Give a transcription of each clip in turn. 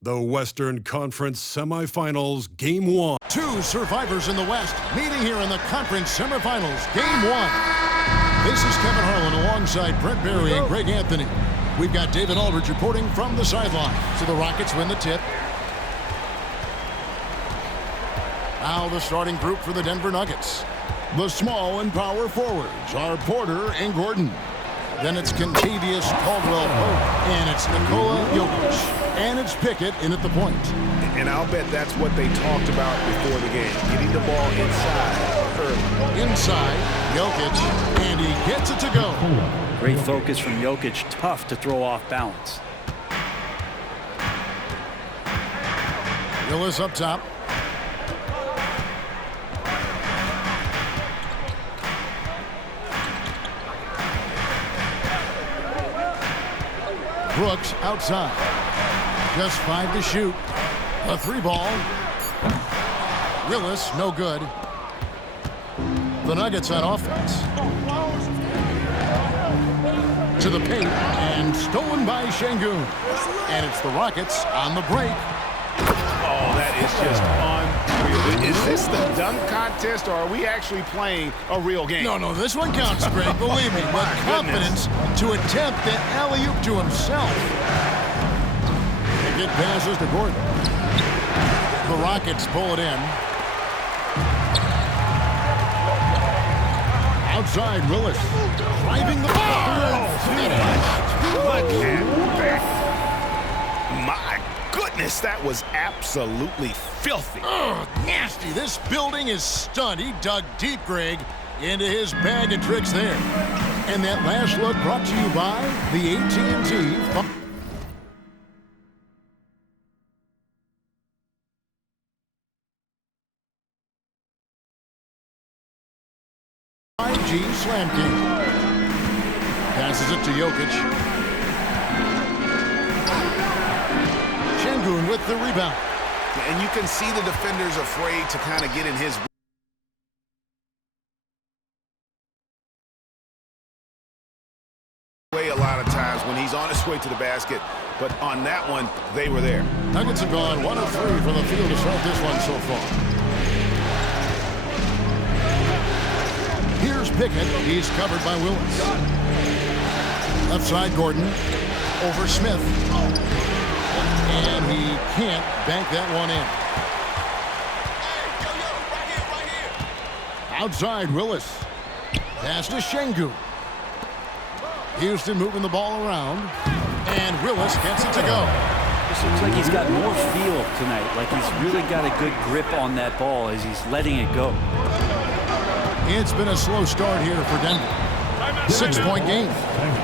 The Western Conference Semifinals, Game 1. Two survivors in the West meeting here in the conference semifinals, Game 1. This is Kevin Harlan alongside Brent Barry and Greg Anthony. We've got David Aldridge reporting from the sideline. So the Rockets win the tip. Now the starting group for the Denver Nuggets. The small and power forwards are Porter and Gordon. Then it's Kentavious Caldwell-Pope, and it's Nikola Jokic. And it's Pickett in at the point. And I'll bet that's what they talked about before the game, getting the ball inside early. Inside, Jokic, and he gets it to go. Great focus from Jokic, tough to throw off balance. Willis up top. Brooks outside. Just 5 to shoot. A 3-ball. Willis, no good. The Nuggets on offense. To the paint, and stolen by Şengün. And it's the Rockets on the break. Oh, that is just unreal. Is this the dunk contest, or are we actually playing a real game? No, this one counts, Greg. Believe me, with confidence to attempt the alley-oop to himself. It passes to Gordon. The Rockets pull it in. Outside, Willis. Driving the ball. Look at that. My goodness, that was absolutely filthy. Nasty. This building is stunned. He dug deep, Greg, into his bag of tricks there. And that last look brought to you by the AT&T 5G Slam King. Passes it to Jokic. Şengün with the rebound. And you can see the defenders afraid to kind of get in his way a lot of times when he's on his way to the basket. But on that one, they were there. Nuggets have gone 1 of 3 from the field to start this one so far. Here's Pickett. He's covered by Willis. Left side, Gordon. Over Smith. And he can't bank that one in. Outside, Willis. Pass to Şengün. Houston moving the ball around. And Willis gets it to go. This looks like he's got more feel tonight. Like he's really got a good grip on that ball as he's letting it go. It's been a slow start here for Denver. 6-point game.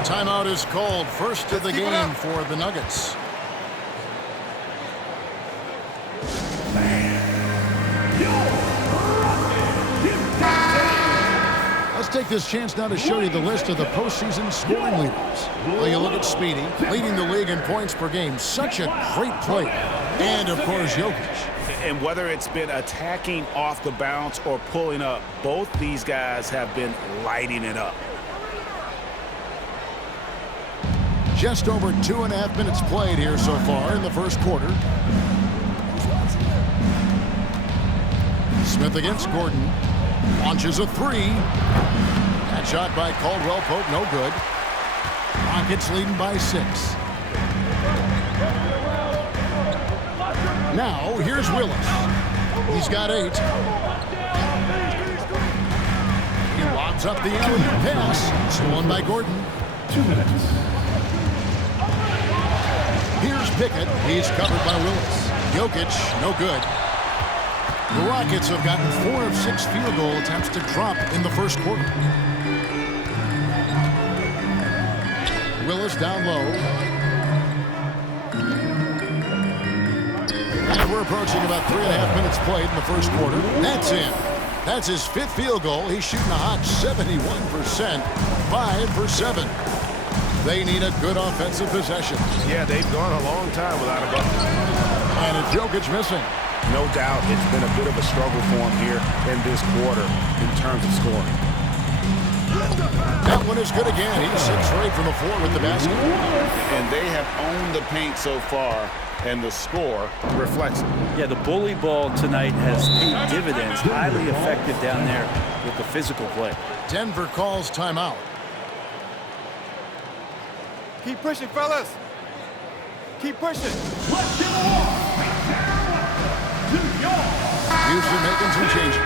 Timeout is called. First of the game for the Nuggets. Let's take this chance now to show you the list of the postseason scoring leaders. Well, you look at Speedy, leading the league in points per game. Such a great player. And, of course, Jokic. And whether it's been attacking off the bounce or pulling up, both these guys have been lighting it up. Just over 2.5 minutes played here so far in the first quarter. Smith against Gordon. Launches a 3. That shot by Caldwell-Pope, no good. Rockets leading by 6. Now, here's Willis. He's got 8. He lobs up the alley-oop pass. Stolen by Gordon. 2 minutes. Here's Pickett. He's covered by Willis. Jokic, no good. The Rockets have gotten 4 of 6 field goal attempts to drop in the first quarter. Willis down low. And we're approaching about 3.5 minutes played in the first quarter. That's in. That's his 5th field goal. He's shooting a hot 71%. 5 for 7. They need a good offensive possession. Yeah, they've gone a long time without a bucket. And it's Jokic missing. No doubt it's been a bit of a struggle for him here in this quarter in terms of scoring. That one is good again. He's 6 straight from the floor with the basket. And they have owned the paint so far, and the score reflects it. Yeah, the bully ball tonight has paid dividends. Highly effective down there with the physical play. Denver calls timeout. Keep pushing, fellas. Keep pushing. Houston making some changes.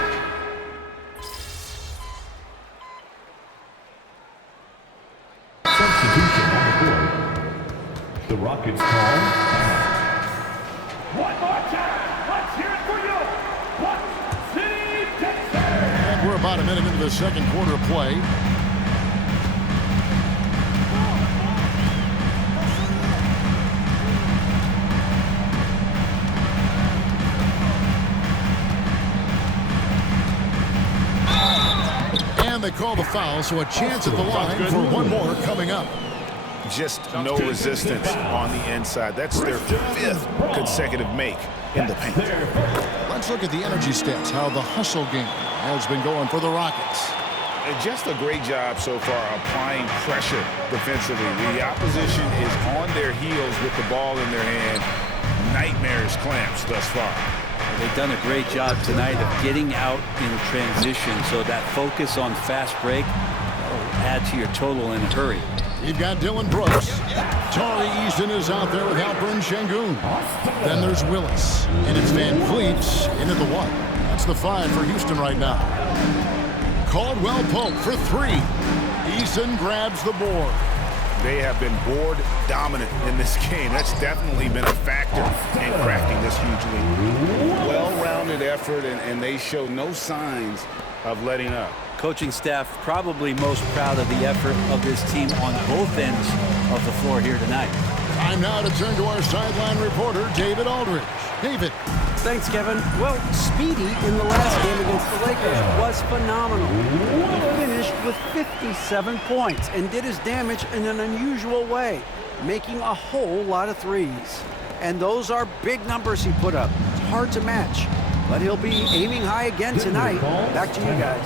Substitution on the court. The Rockets call. One more time. Let's hear it for you. What City, Texas? And we're about a minute into the second quarter of play. And they call the foul, so a chance at the line for one more coming up. Just no resistance on the inside. That's their 5th consecutive make in the paint. Let's look at the energy stats, how the hustle game has been going for the Rockets. And just a great job so far applying pressure defensively. The opposition is on their heels with the ball in their hand. Nightmarish clamps thus far. They've done a great job tonight of getting out in transition, so that focus on fast break will add to your total in a hurry. You've got Dylan Brooks. Tari Eason is out there with Alperen Şengün. Then there's Willis. And it's Van Vliet into the 1. That's the 5 for Houston right now. Caldwell Pope for 3. Eason grabs the board. They have been board dominant in this game. That's definitely been a factor in crafting this huge lead. Well-rounded effort, and they show no signs of letting up. Coaching staff probably most proud of the effort of this team on both ends of the floor here tonight. Time now to turn to our sideline reporter, David Aldridge. David. Thanks, Kevin. Well, Speedy in the last game against the Lakers was phenomenal. He finished with 57 points and did his damage in an unusual way, making a whole lot of threes. And those are big numbers he put up. It's hard to match, but he'll be aiming high again tonight. Back to you guys.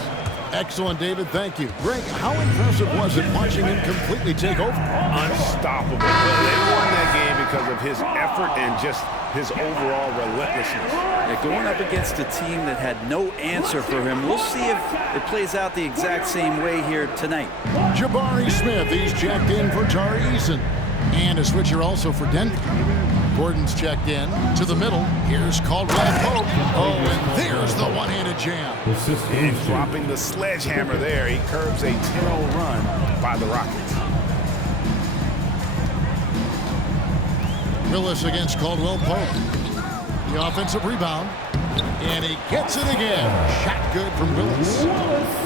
Excellent, David. Thank you. Greg, how impressive was it watching him completely take over? Unstoppable. They won that game because of his effort and just his overall relentlessness. Yeah, going up against a team that had no answer for him. We'll see if it plays out the exact same way here tonight. Jabari Smith, he's checked in for Tari Eason. And a switcher also for Denver. Gordon's checked in to the middle. Here's Caldwell Pope. Oh, and there's the one-handed jam. And dropping the sledgehammer there, he curbs a 10-0 run by the Rockets. Willis against Caldwell Pope. The offensive rebound. And he gets it again. Shot good from Willis.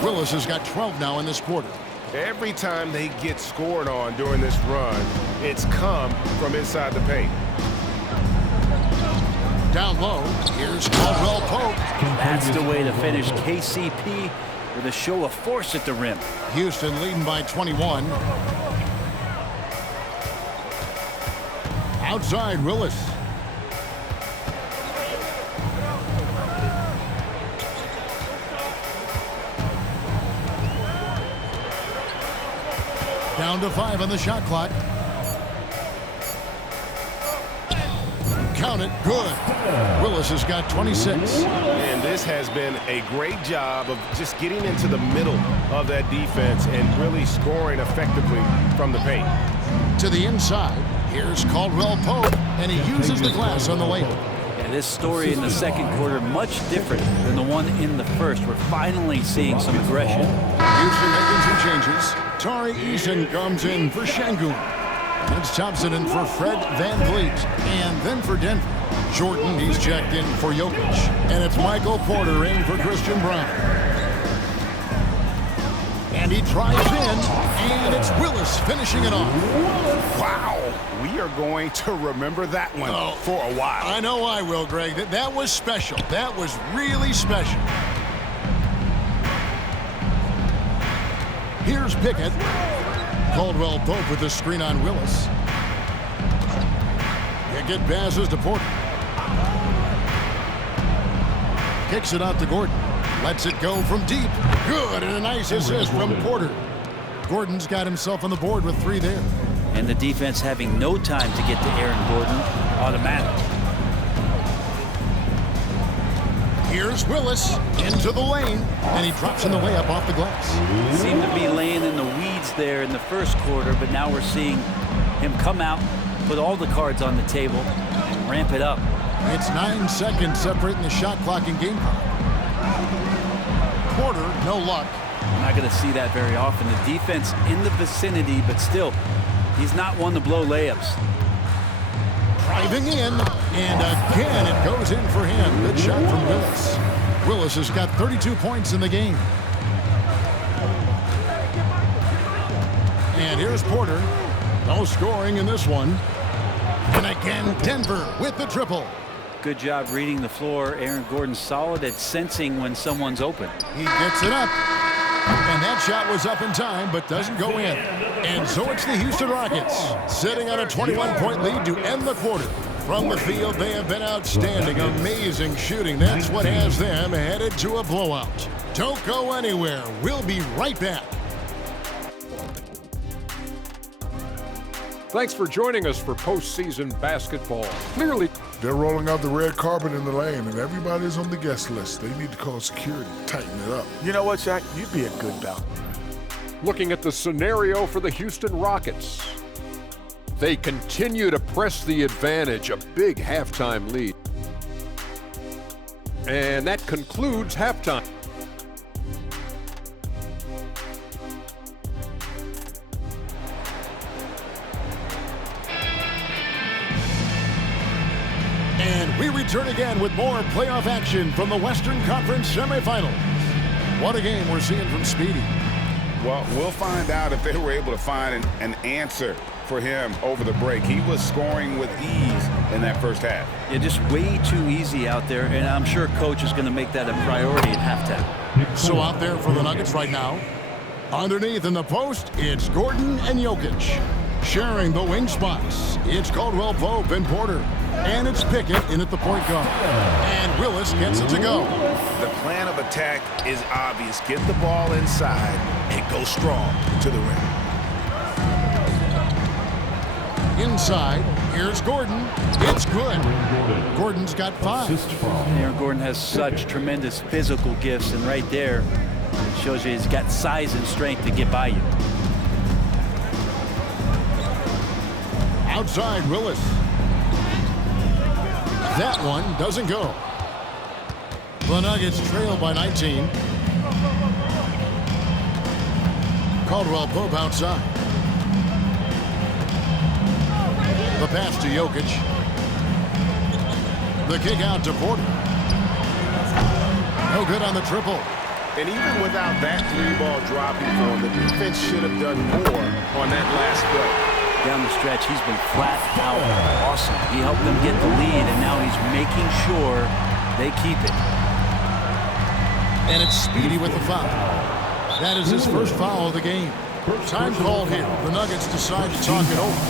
Willis has got 12 now in this quarter. Every time they get scored on during this run, it's come from inside the paint. Down low, here's Caldwell Pope. That's the way to finish KCP with a show of force at the rim. Houston leading by 21. Outside, Willis. Down to 5 on the shot clock. Count it. Good. Willis has got 26. And this has been a great job of just getting into the middle of that defense and really scoring effectively from the paint. To the inside. Here's Caldwell Pope, and he uses the glass on the layup. And this story in the second quarter much different than the one in the first. We're finally seeing some aggression. Houston making some changes. Tari Eason comes in for Şengün. It's Thompson in for Fred Van Vliet. And then for Denver, Jordan, he's checked in for Jokic. And it's Michael Porter in for Christian Brown. And he drives in, and it's Willis finishing it off. Wow. We are going to remember that one for a while. I know I will, Greg. That was special. That was really special. Here's Pickett. Caldwell Pope with the screen on Willis. Pickett passes to Porter. Kicks it out to Gordon. Lets it go from deep. Good, and a nice assist from Porter. Gordon's got himself on the board with 3 there. And the defense having no time to get to Aaron Gordon. Automatic. Here's Willis into the lane, and he drops in the layup off the glass. Seemed to be laying in the weeds there in the first quarter, but now we're seeing him come out, put all the cards on the table, and ramp it up. It's 9 seconds separating the shot clock and game clock. Porter, no luck. I'm not going to see that very often. The defense in the vicinity, but still, he's not one to blow layups. Driving in, and again it goes in for him. Good shot from Willis. Willis has got 32 points in the game. And here's Porter. No scoring in this one. And again, Denver with the triple. Good job reading the floor. Aaron Gordon's solid at sensing when someone's open. He gets it up. And that shot was up in time, but doesn't go in. And so it's the Houston Rockets, sitting on a 21-point lead to end the quarter. From the field, they have been outstanding. Amazing shooting. That's what has them headed to a blowout. Don't go anywhere. We'll be right back. Thanks for joining us for postseason basketball. Clearly, they're rolling out the red carpet in the lane, and everybody's on the guest list. They need to call security, tighten it up. You know what, Shaq? You'd be a good bout. looking at the scenario for the Houston Rockets. They continue to press the advantage, a big halftime lead. And that concludes halftime. And we return again with more playoff action from the Western Conference semifinals. What a game we're seeing from Speedy. Well, we'll find out if they were able to find an answer for him over the break. He was scoring with ease in that first half. Yeah, just way too easy out there, and I'm sure coach is going to make that a priority at halftime. So out there for the Nuggets right now, underneath in the post, it's Gordon and Jokic. Sharing the wing spots, it's Caldwell Pope and Porter. And it's Pickett in at the point guard. And Willis gets it to go. The plan of attack is obvious. Get the ball inside and go strong to the rim. Inside, here's Gordon. It's good. Gordon's got 5. Aaron Gordon has such tremendous physical gifts, and right there, it shows you he's got size and strength to get by you. Outside, Willis. That one doesn't go. The Nuggets trail by 19. Caldwell Pope outside. The pass to Jokic. The kick out to Porter. No good on the triple. And even without that 3-ball dropping for him, the defense should have done more on that last play. Down the stretch, he's been flat out awesome. He helped them get the lead, and now he's making sure they keep it. And it's Speedy with the foul. That is his first foul of the game. Time called here. The Nuggets decide to talk it over.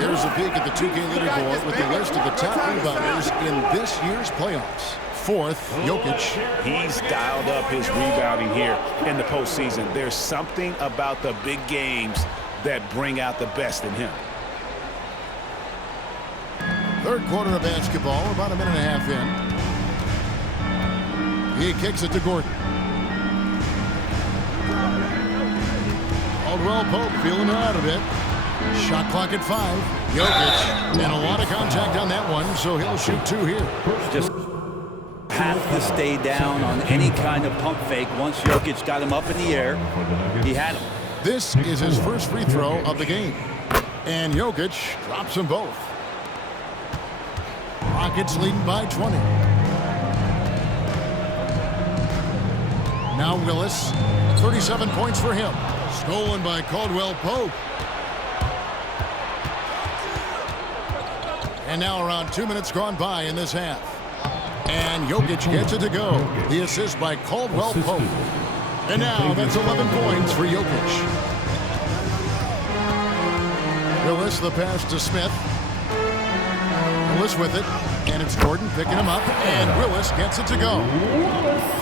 Here's a peek at the 2K leaderboard with the list of the top rebounders in this year's playoffs. 4th, Jokic. He's dialed up his rebounding here in the postseason. There's something about the big games that bring out the best in him. Third quarter of basketball, about a minute and a half in. He kicks it to Gordon. Caldwell Pope feeling it out a bit. Shot clock at 5. Jokic, and a lot of contact on that one, so he'll shoot 2 here. Just have to stay down on any kind of pump fake. Once Jokic got him up in the air, he had him. This is his first free throw of the game. And Jokic drops them both. Rockets leading by 20. Now Willis, 37 points for him. Stolen by Caldwell Pope. And now around 2 minutes gone by in this half. And Jokic gets it to go. The assist by Caldwell Pope. And now that's 11 points for Jokic. Willis, the pass to Smith. Willis with it, and it's Gordon picking him up, and Willis gets it to go.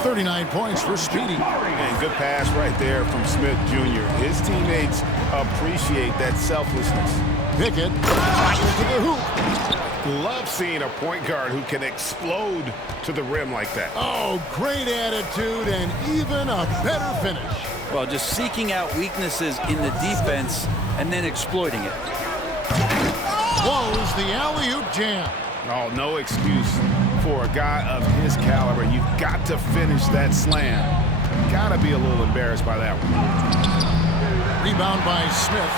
39 points for Speedy. And good pass right there from Smith Jr. His teammates appreciate that selflessness. Pickett, to the hoop. Love seeing a point guard who can explode to the rim like that. Oh, great attitude and even a better finish. Well, just seeking out weaknesses in the defense and then exploiting it. Blows the alley-oop jam. Oh, no excuse for a guy of his caliber. You've got to finish that slam. Got to be a little embarrassed by that one. Rebound by Smith.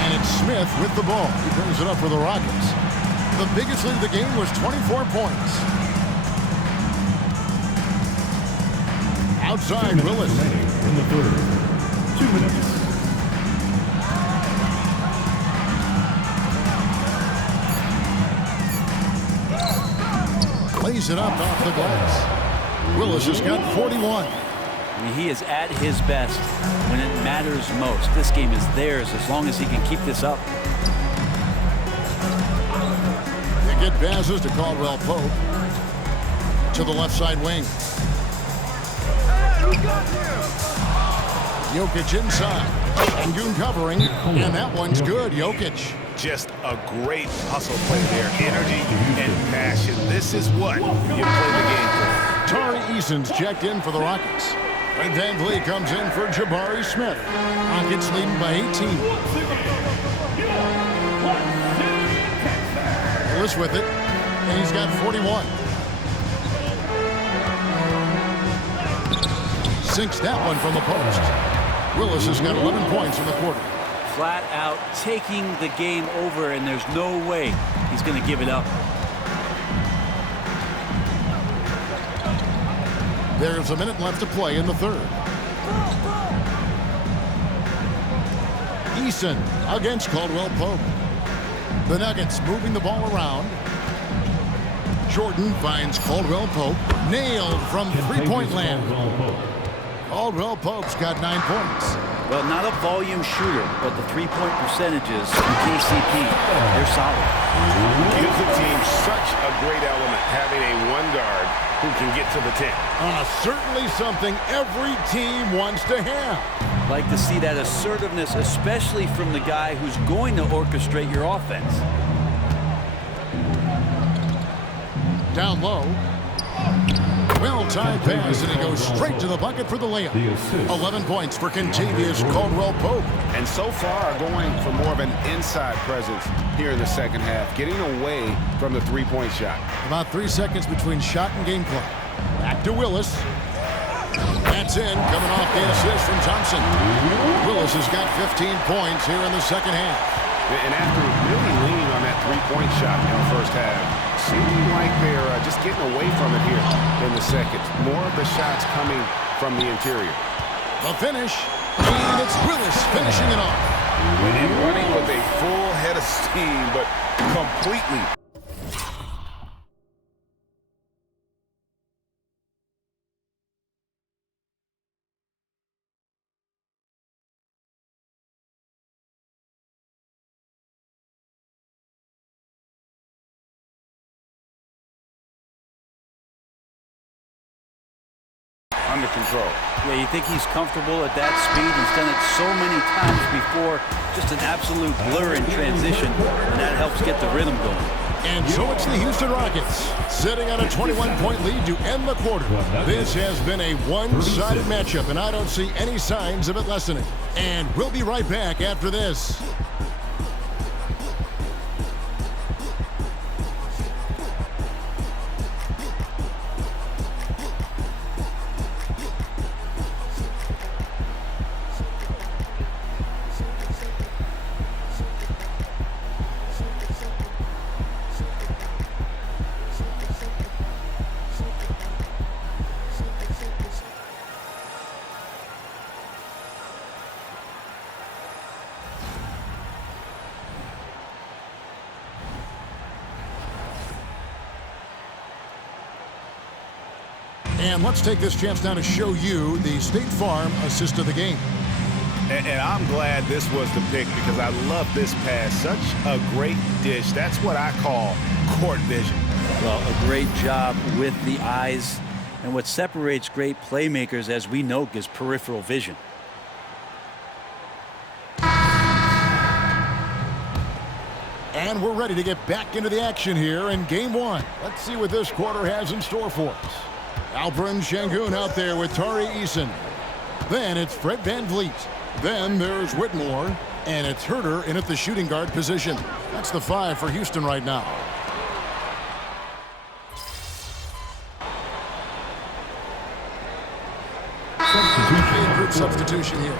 And it's Smith with the ball. He brings it up for the Rockets. The biggest lead of the game was 24 points. Outside, Willis. In the third. 2 minutes. Lays it up off the glass. Willis has got 41. I mean, he is at his best when it matters most. This game is theirs as long as he can keep this up. They get passes to Caldwell Pope. To the left side wing. Jokic inside. Sengun covering. And that one's good. Jokic. Just a great hustle play there. Energy and passion. This is what you play the game for. Tari Eason's checked in for the Rockets. Red Van Vliet comes in for Jabari Smith. Rockets leading by 18. Willis with it, and he's got 41. Sinks that one from the post. Willis has got 11 points in the quarter. Flat out taking the game over, and there's no way he's going to give it up. There's a minute left to play in the third. Eason against Caldwell Pope. The Nuggets moving the ball around. Jordan finds Caldwell Pope. Nailed from three-point land. Caldwell Pope's got 9 points. Well, not a volume shooter, but the three-point percentages from KCP, they're solid. Gives the team such a great element having a one guard who can get to the 10. Certainly something every team wants to have. Like to see that assertiveness, especially from the guy who's going to orchestrate your offense. Down low. Well-timed pass, and he goes straight to the bucket for the layup. 11 points for Kentavious Caldwell Pope. And so far, going for more of an inside presence here in the second half, getting away from the three-point shot. About 3 seconds between shot and game clock. Back to Willis. That's in, coming off the assist from Thompson. Willis has got 15 points here in the second half. And after really leaning on that three-point shot in the first half, seeming like they're just getting away from it here in the second. More of the shots coming from the interior. The finish, and it's Willis finishing it off. And running with a full head of steam, but completely. Under control. Yeah, you think he's comfortable at that speed. He's done it so many times before. Just an absolute blur in transition, and that helps get the rhythm going. And so it's the Houston Rockets sitting on a 21-point lead to end the quarter. This has been a one-sided matchup, and I don't see any signs of it lessening. And we'll be right back after this. And let's take this chance now to show you the State Farm assist of the game. And I'm glad this was the pick because I love this pass. Such a great dish. That's what I call court vision. Well, a great job with the eyes. And what separates great playmakers, as we know, is peripheral vision. And we're ready to get back into the action here in game one. Let's see what this quarter has in store for us. Alperen Şengün out there with Tari Eason. Then it's Fred VanVleet. Then there's Whitmore. And it's Herter in at the shooting guard position. That's the 5 for Houston right now. Group substitution here.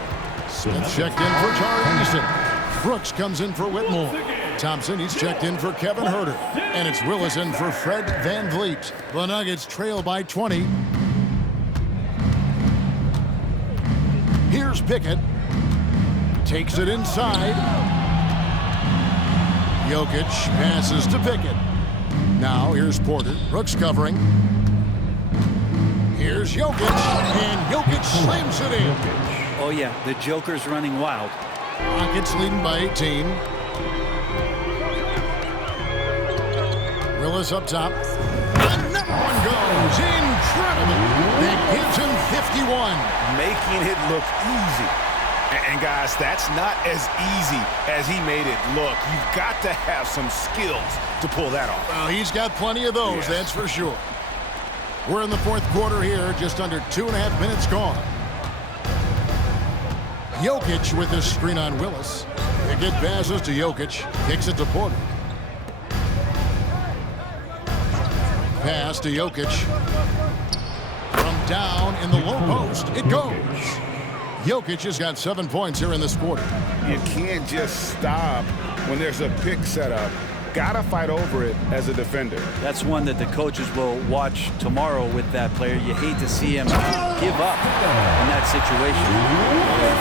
Smith checked in for Tari Eason. Brooks comes in for Whitmore. Thompson, he's checked in for Kevin Herter. And it's Willis in for Fred VanVleet. The Nuggets trail by 20. Here's Pickett. Takes it inside. Jokic passes to Pickett. Now here's Porter. Brooks covering. Here's Jokic. And Jokic slams it in. Oh, yeah, the Joker's running wild. Rockets leading by 18. Willis up top. Another one goes. Incredible. That gives him 51. Making it look easy. And guys, that's not as easy as he made it look. You've got to have some skills to pull that off. Well, he's got plenty of those, that's for sure. We're in the fourth quarter here, just under 2.5 minutes gone. Jokic with his screen on Willis. Pickett passes to Jokic, kicks it to Porter. Pass to Jokic. From down in the low post, it goes. Jokic has got 7 points here in this quarter. You can't just stop when there's a pick set up. Gotta fight over it as a defender. That's one that the coaches will watch tomorrow with that player. You hate to see him give up in that situation.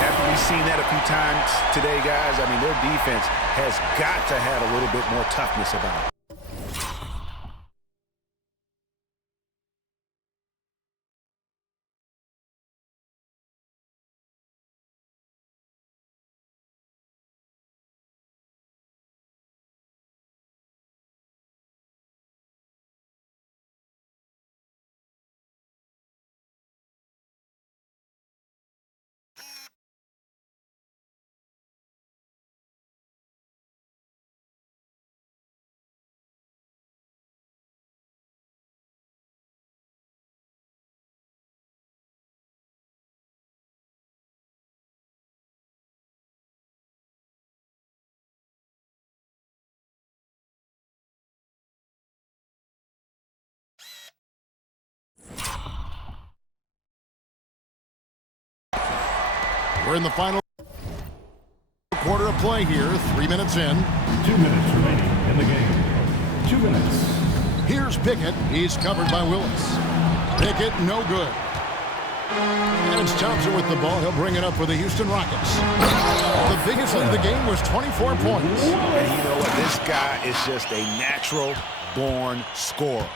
Haven't we seen that a few times today, guys? I mean, their defense has got to have a little bit more toughness about it. We're in the final quarter of play here, 3 minutes in. 2 minutes remaining in the game. 2 minutes. Here's Pickett. He's covered by Willis. Pickett, no good. And it's Thompson with the ball. He'll bring it up for the Houston Rockets. The biggest of the game was 24 points. And you know what? This guy is just a natural-born scorer.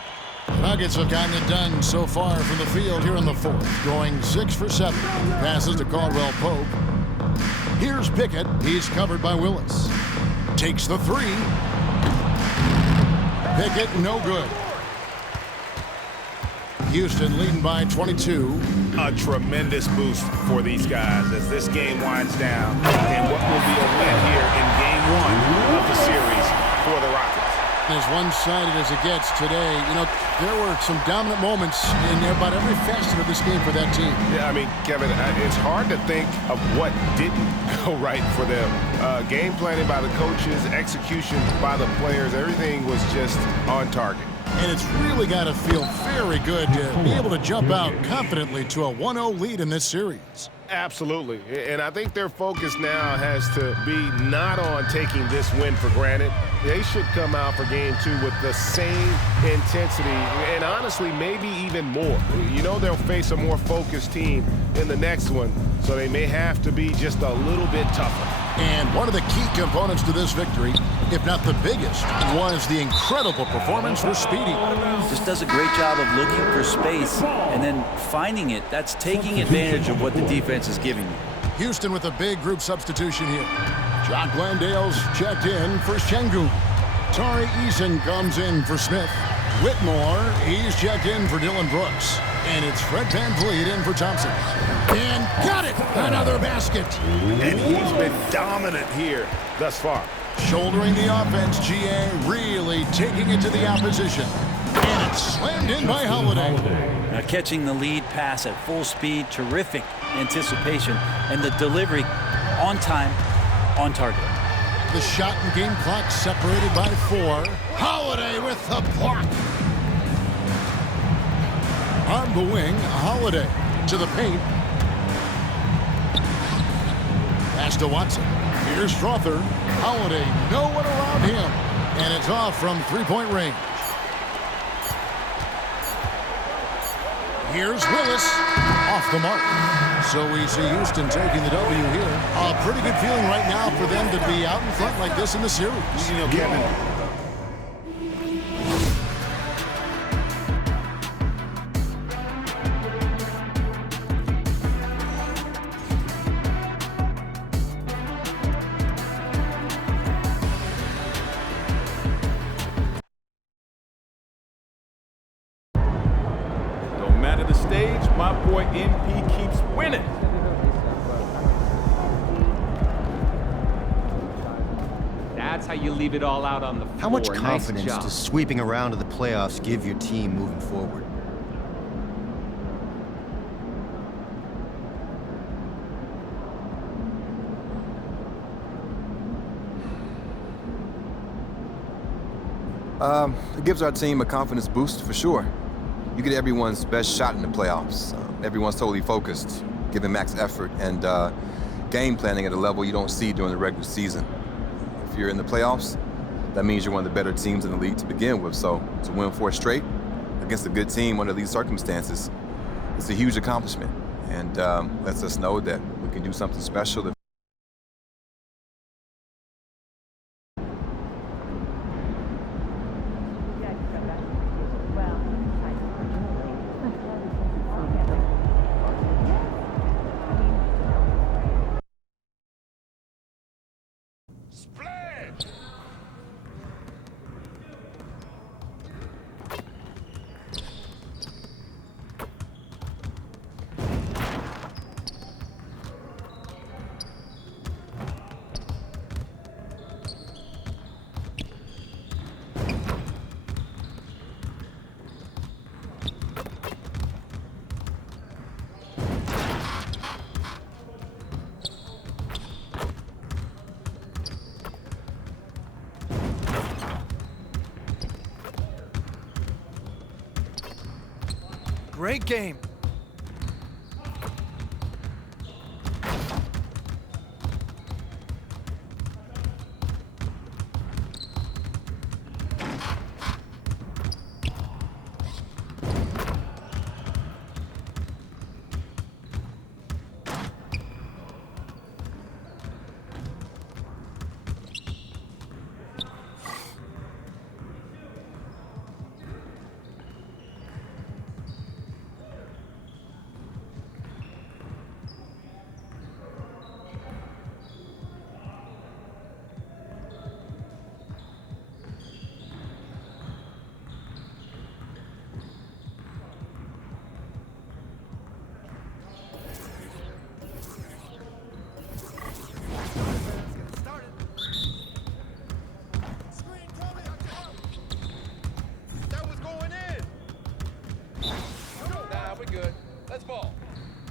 The Nuggets have gotten it done so far from the field here in the fourth, going 6 for 7. Passes to Caldwell Pope. Here's Pickett. He's covered by Willis. Takes the 3. Pickett, no good. Houston leading by 22. A tremendous boost for these guys as this game winds down and what will be a win here in game 1 of the series for the Rockets. As one-sided as it gets today, you know, there were some dominant moments in about every facet of this game for that team. Yeah, I mean, Kevin, it's hard to think of what didn't go right for them. Game planning by the coaches, execution by the players, everything was just on target. And it's really got to feel very good to be able to jump out confidently to a 1-0 lead in this series. Absolutely. And I think their focus now has to be not on taking this win for granted. They should come out for game 2 with the same intensity and honestly maybe even more. You know they'll face a more focused team in the next one, so they may have to be just a little bit tougher. And one of the key components to this victory, if not the biggest, was the incredible performance for Speedy. Just does a great job of looking for space and then finding it. That's taking advantage of what the defense is giving you. Houston with a big group substitution here. Jock Landale's checked in for Şengün. Tari Eason comes in for Smith. Whitmore, he's checked in for Dylan Brooks. And it's Fred VanVleet in for Thompson. And got it! Another basket. And he's been dominant here thus far. Shouldering the offense, GA really taking it to the opposition. And it's slammed in by Holiday. Now catching the lead pass at full speed, terrific anticipation, and the delivery on time, on target. The shot and game clock separated by 4. Holiday with the block. On the wing, Holiday to the paint. Pass to Watson. Here's Strother. Holiday, no one around him. And it's off from three-point range. Here's Willis. Off the mark. So we see Houston taking the W here. A pretty good feeling right now for them to be out in front like this in the series. You know, Kevin, No matter the stage, my boy MP keeps winning. That's how you leave it all out on the floor. How much Nice confidence job. does sweeping around to the playoffs give your team moving forward? It gives our team a confidence boost for sure. You get everyone's best shot in the playoffs. Everyone's totally focused, giving max effort, and game planning at a level you don't see during the regular season. If you're in the playoffs, that means you're one of the better teams in the league to begin with. So to win 4 straight against a good team under these circumstances, it's a huge accomplishment, and lets us know that we can do something special. Great game.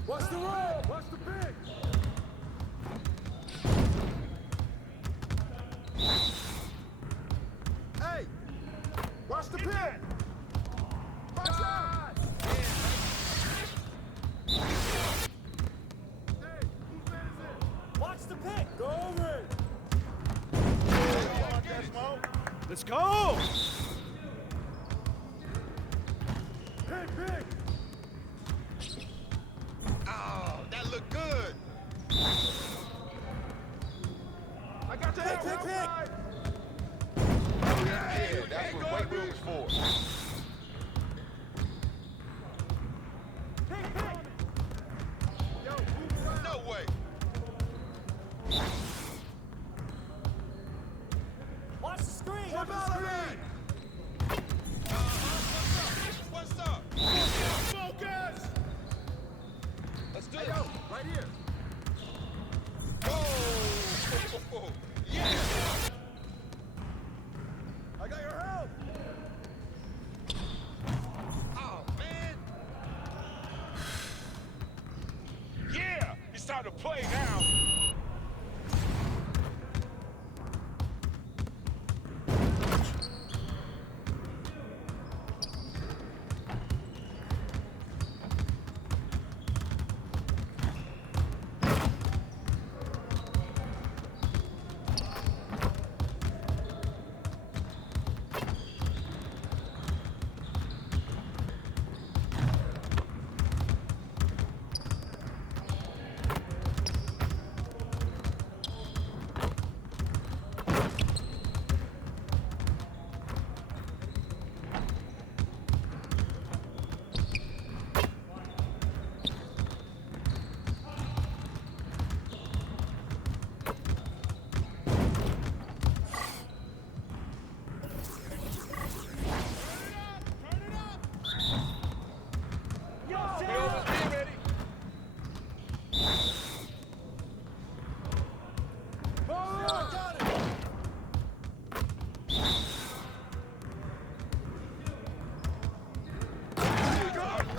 What's the roll? What's the pick? Hey! What's the pick? Watch out! Hey, whose man is it? Watch the pick! Go over it! Let's go! Pick, pick! Oh, that looked good. I got the pick, pick, pick! Yeah, that's what weight room is for. Pick, pick! Yo, No way. What's up? Focus! Let's do it. Right here. Oh! Yeah! I got your help! Oh, man! Yeah! It's time to play now!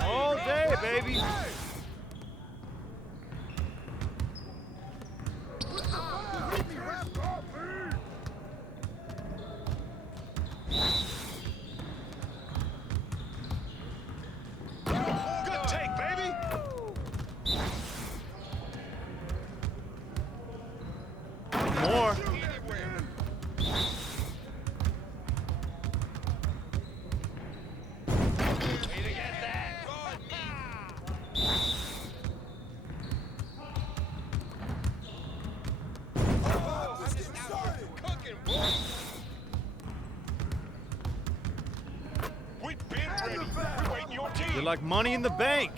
All day, baby. Good take, baby! More. We've been ready. We're waiting your team. You're like money in the bank.